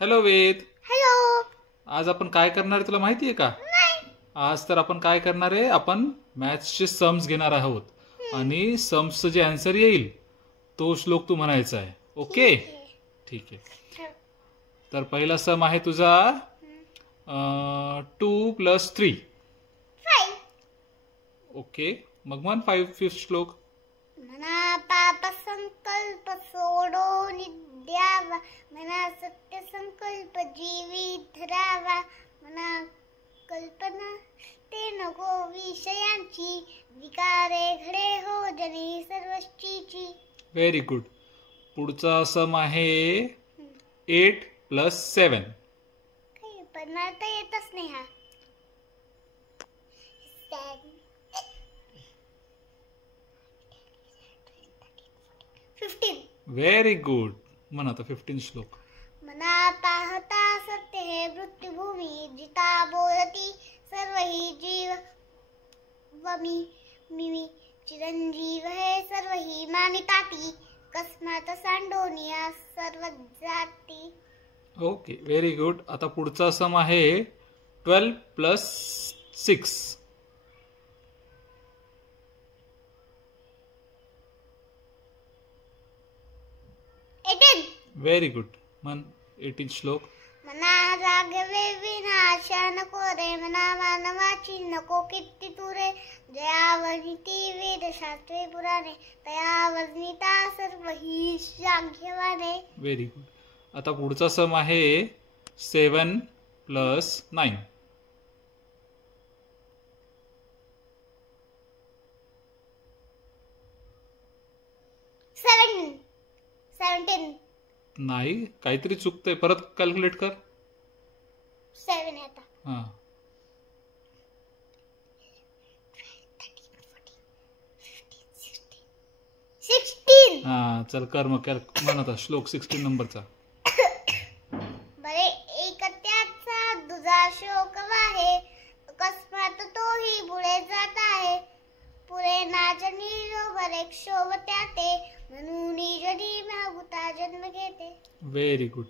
Hello वेद. Hello. आज आपण काय करणार आहे तुला माहिती आहे का? आज तर आपण काय करणार आहे, आपण मॅथ्सचे सम्स घेणार आहोत आणि सम्सचं जे आन्सर येईल तो श्लोक तू म्हणायचा आहे. ओके, ठीक आहे. तर पहिला सम आहे तुझा 2+3. ओके, मग म्हण 5th श्लोक. मना पाप संकल्प सोडून द्यावा, मना सत्य संकल्प जीवित धरावा, मना कल्पना ते नको विषयांची, विकारे घडे हो जनी सर्वश्चीची. Very good. पुढचा सम आहे 8+7. पण मला तर येतच नाही हा. 15. Very good. म्हण आता 15 श्लोक. मना पाहता सत्य हे मृत्युभूमी, जिता बोलती सर्व ही जीव वमी, मिमी चिरंजीव हे सर्व ही मानिताती, कस्मात सांडोनिया सर्व जाती. Okay, very good. आता पुढचा सम आहे 12+6. 18. Very good. म्हण 18 श्लोक. मना रागवे विनाशा नको रे, मना मानवाची नको कीर्ती तुरे, जयावनिती वेद शास्त्रे पुराणे, तयावनिता सर्व ही सांख्यवाने. Very good. आता पुढचा सम आहे 7+9. 17. नाही, काहीतरी चुकतंय, परत कॅल्क्युलेट कर. 7 आता. हां, 16. हां, चल कर मग. म्हण आता श्लोक 16 नंबरचा. बरे एक त्याचा दुजा शोक वाहे, अकस्मात तोही पुढे जात आहे, पुढे नाचनी बरे क्षोभ त्याते, म्हणून जनी मागुता जन्म घेते. Very good.